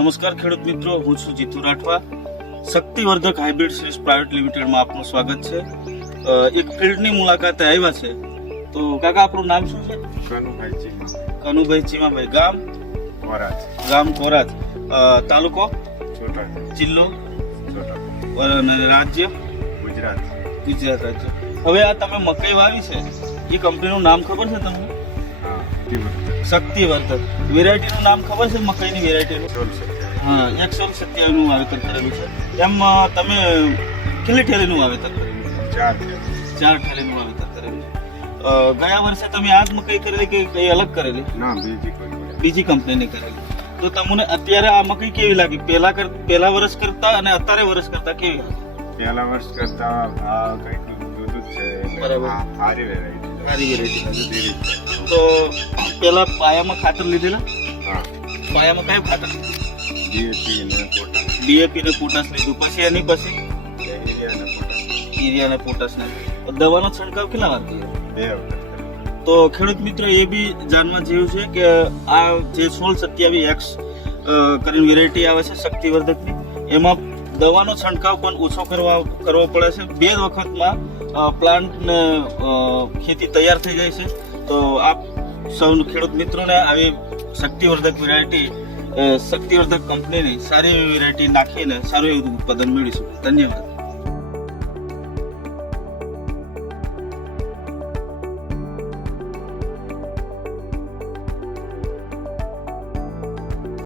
નમસ્કાર ખેડૂત મિત્રો, હું છું Jitu Rathwa. Shaktivardhak hybrid seeds private લિમિટેડમાં આપનું સ્વાગત છે. એક ફિલ્ડની મુલાકાતે આવ્યા છે. તો કાકા, આપણું નામ શું છે? કનુભાઈ ચીમાભાઈ. ગામ કોરાજ. તાલુકો જિલ્લો અને રાજ્ય ગુજરાત રાજ્ય. હવે આ તમે મકઈ વાવી છે, એ કંપનીનું નામ ખબર છે તમને? શક્તિવર્ધક. વેરાયટીનું નામ ખબર છે મકઈની વેરાયટીનું? હા, 127 નું વાવેતર કરેલું છે. એમ તમે કેટલી ઠેલીનું વાવેતર કરેલું? 4 ઠેલીનું વાવેતર કરેલું. ગયા વર્ષે તમે આ જ મકઈ કરેલી કે કઈ અલગ કરેલી? ના, બીજી કંપનીની કરેલી. તો તમને અત્યારે આ મકઈ કેવી લાગી? પહેલા વર્ષ કરતા અને અત્યારે વર્ષ કરતા કેવી લાગી? પહેલા વર્ષ કરતા આ કંઈક જુદું છે. બરાબર. સારી વેરાયટી. તો પેલા પાયામાં ખાતર લીધેલા? હા, પાયામાં કયું ખાતર? ડીએપી ડીએપી ને પોટાશ. ને પોટાશ લીધું. પછી એની પછી યુરિયા ને પોટાશ. યુરિયા ને પોટાશ ને દવાનો છંટકાવ કેટલા વાર કર્યો? 2 વખત. તો ખેડૂત મિત્રો, એ બી જાણવા જેવું છે કે આ જે 1627X કરીને વેરાયટી આવે છે શક્તિવર્ધકની, એમાં દવાનો છંટકાવ પણ ઓછો કરવો પડે છે. 2 વખતમાં પ્લાન્ટ ને ખેતી તૈયાર થઈ જાય છે. તો આપ સૌ ખેડૂત મિત્રોને આવી શક્તિવર્ધક વેરાયટી, શક્તિવર્ધક કંપનીની સારી એવી વેરાયટી નાખીને સારું એવું ઉત્પાદન મેળવીશું. ધન્યવાદ.